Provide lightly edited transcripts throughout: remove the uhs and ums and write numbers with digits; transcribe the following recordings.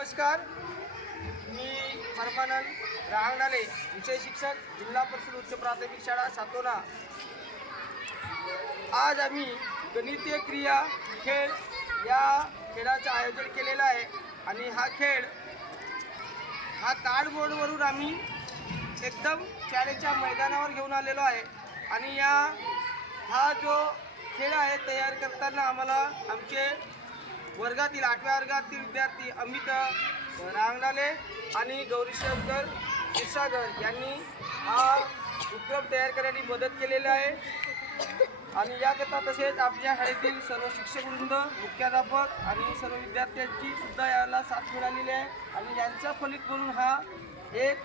नमस्कार, मी परमानंद राहंगणाले, विषय शिक्षक, जिल्हा परिषद उच्च प्राथमिक शाळा सातोना। आज आम्ही गणितीय क्रिया खेळ या खेळाचं आयोजन केलेलं आहे आणि हा खेळ कार्डबोर्डवरून आम्ही एकदम शाळेच्या मैदानावर घेऊन आलेलो आहे आणि हा जो खेळ आहे तयार करताना आम्हाला आमचे वर्गातील 8व्या वर्गातील विद्यार्थी अमित रांगणाले आणि गौरीशंकर क्षीरसागर यांनी हा उपक्रम तयार करण्याची मदत केलेली आहे आणि याकरता तसेच आपल्या शाळेतील सर्व शिक्षकवृंद, मुख्याध्यापक आणि सर्व विद्यार्थ्यांची सुद्धा याला साथ मिळालेली आहे आणि यांचा फलित म्हणून हा एक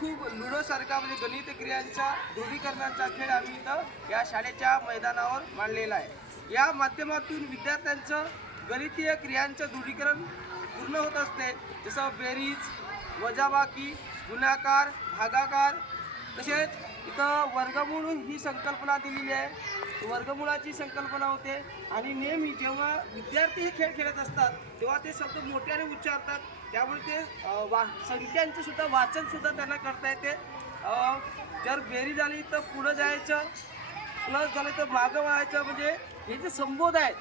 खूप लुडोसारखा म्हणजे गणित क्रियांचा दृढीकरणाचा खेळ आम्ही इथं या शाळेच्या मैदानावर मांडलेला आहे। या माध्यमातून विद्यार्थ्यांचं गणितीय क्रियांचं दृढीकरण पूर्ण होत असते, जसं बेरीज, वजाबाकी, गुणाकार, भागाकार। तसेच इथं वर्गमूळ ही संकल्पना दिलेली आहे, वर्गमूळाची संकल्पना होते आणि नेहमी जेव्हा विद्यार्थी हे खेळ खेळत असतात तेव्हा ते शब्द मोठ्याने उच्चारतात, त्यामुळे ते संख्यांचं सुद्धा वाचन सुद्धा त्यांना करता येते। जर बेरीज झाली तर पुढं जायचं, प्लस झालं तर मागं वळायचं, म्हणजे हे जे संबोध आहेत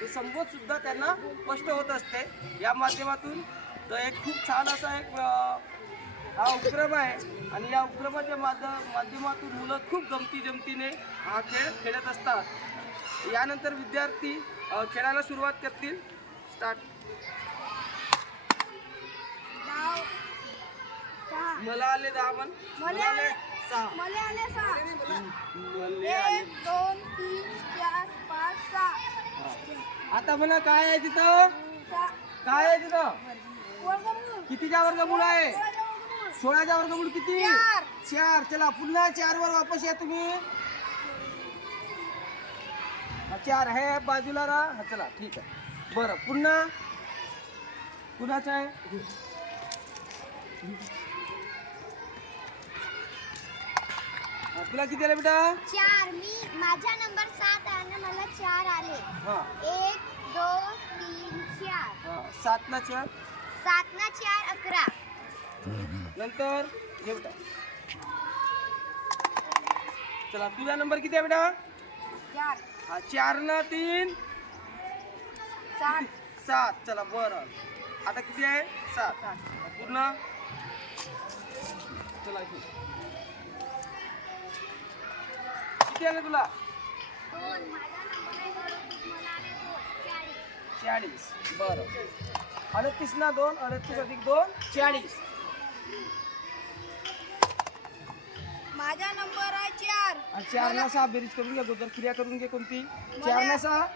ते संबोध सुद्धा त्यांना स्पष्ट होत असते या माध्यमातून। तर एक खूप छान असा एक हा उपक्रम आहे आणि या उपक्रमाच्या माध्यमातून मुलं खूप गमतीने हा खेळ खेळत असतात। यानंतर विद्यार्थी खेळायला सुरुवात करतील। स्टार्ट। मला आले 10 मन, मला आले 6, मला आले 6, मला आले 1 2 3 4 5 6। आता मला काय आहे तिथं, काय आहे तिथं, वर्गमूळ कितीचा वर्गमूळ आहे? 16चा वर्गमूळ किती? 4। चला पुन्हा 4 वर वापस या तुम्ही। 4 आहे बाजूला राहा। हा चला ठीक आहे, बरं पुन्हा कुणाचं आहे? तुला किती आले बेटा? 4। माझा नंबर 7 आहे आणि मला 4 आले। हा 1 2 3 4। 7 ना 4, 7 ना 4 11। नंतर हे बेटा, चला तुझा नंबर किती आहे बेटा? 4 हा 4 ना 3 7 7। चला बरं, आता किती आहे? 7 पूर्ण। चला किती आले तुला? 2। माझा नंबर आहे 2, मला आले 2 40। बरं, 38 ना 2, 38 अधिक 2 40। माझा नंबर आहे 4 आणि 4 ना 6 बेरीज करून घे, गोदर क्रिया करून घे कोणती? 4 ना 6,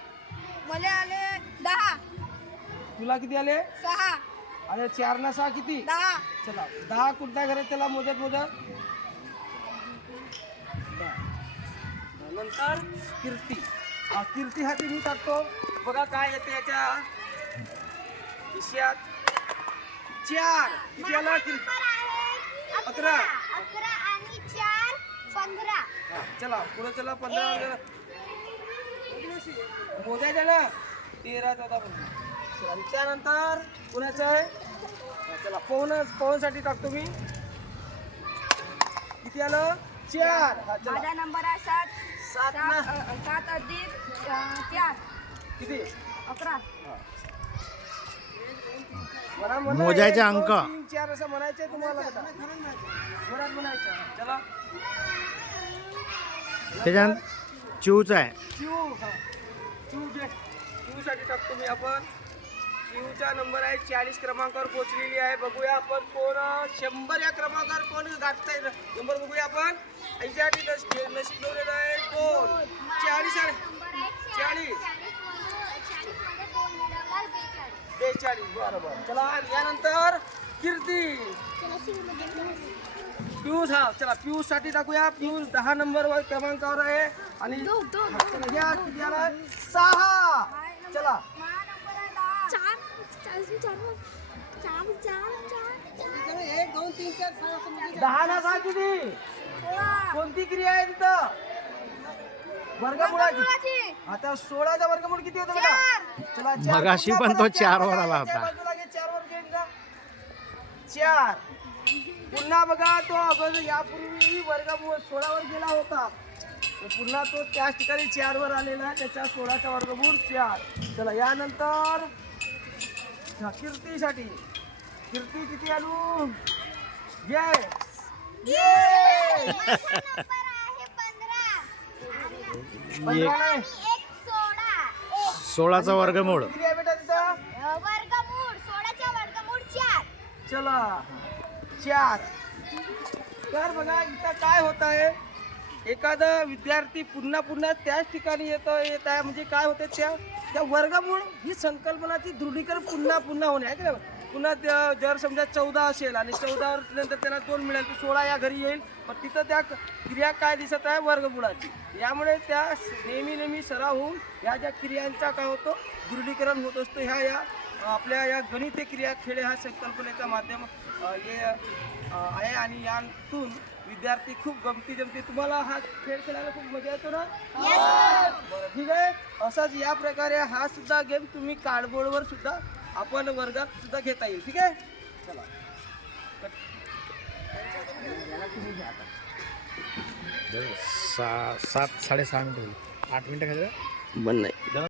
मला आले 10। तुला किती आले? 6 आणि 4 ना 6 किती? 10। चला 10 कुठल्या घरात? चला मोजत। नंतर कीर्ती, कीर्ती हा मी टाकतो, बघा काय येते याच्या विषयात। 4 किती आला? कीर्ती 11 आणि 4 15। चला पुढे चला, 15 मोजायचं ना, 13 14 15। चला त्यानंतर कुणाचं आहे? चला पवनसाठी टाकतो मी। किती आलं? 4। हा चला, माझा नंबर आहे 7 7 ना 7 अधिक 4 किती? 11। मोजायचे अंक 3 4 असं म्हणायचं तुम्हाला बेटा, जोरात म्हणायचं। चला त्याच्यात चिवच आहे। चिव साठी टाकतो मी आपण। चिवचा नंबर आहे 40 क्रमांकावर पोहोचलेली आहे। बघूया आपण कोण 100 या क्रमांकावर कोण गाठताय नंबर, बघूया आपण। याच्यासाठी नशीब दौरेला आहे 2 40 आहे 40 42। बरोबर, चला यानंतर कीर्ती पियुष। हा चला पियुष साठी टाकूया। पियुष 10 नंबर क्रमांकावर आहे आणि चला या किती आला? 6। चला 10 ना 6 किती? कोणती क्रिया आहे तिथं? वर्गमूळाची। आता 16चा वर्गमूळ किती होतं बेटा? चला 4 मगाशी पण तो 4 वर आला होता। बाजूला घे, 4 वर घे 4. पुन्हा बघा तो अगोदर यापूर्वी वर्गमूळ 16 वर गेला होता, तर पुन्हा तो त्याच ठिकाणी 4 वर आलेला आहे. त्याच्या 16चा वर्गमूळ 4. चला यानंतर कीर्तीसाठी कीर्ती किती आणू? ये माझा नंबर आहे 15. 15 नाही. आणि एक 16. 16चा वर्गमूळ. किती आहे बेटा तिथं? वर्गमूळ 16च्या वर्गमूळ 4. चला 4. तर बघा इथं काय होत आहे, एखादा विद्यार्थी पुन्हा पुन्हा त्याच ठिकाणी येत आहे, म्हणजे काय होते त्या वर्गमूळ ही संकल्पनाची दृढीकरण पुन्हा पुन्हा होणे आहे का नाही? पुन्हा जर समजा 14 असेल आणि 14 नंतर त्याला 2 मिळेल तर 16 या घरी येईल, पण तिथं त्या क्रिया काय दिसत आहे? वर्गमूळाची. यामुळे त्या नेहमी सराव होऊन या ज्या क्रियांचा काय होतो दृढीकरण होत असतो. या आपल्या या गणितीय क्रिया खेळ हा संकल्पनेचा माध्यम हे आहे आणि यातून विद्यार्थी खूप गमती जमती. तुम्हाला हा खेळ खेळायला खूप मजा येतो ना? बरं ठीक आहे. असाच या प्रकारे हा सुद्धा गेम तुम्ही कार्डबोर्डवर सुद्धा आपण वर्गात सुद्धा घेता येईल. ठीक आहे. चला 7 साडेसहा मिनिटं 8 मिनिटं खायचं बंद नाही.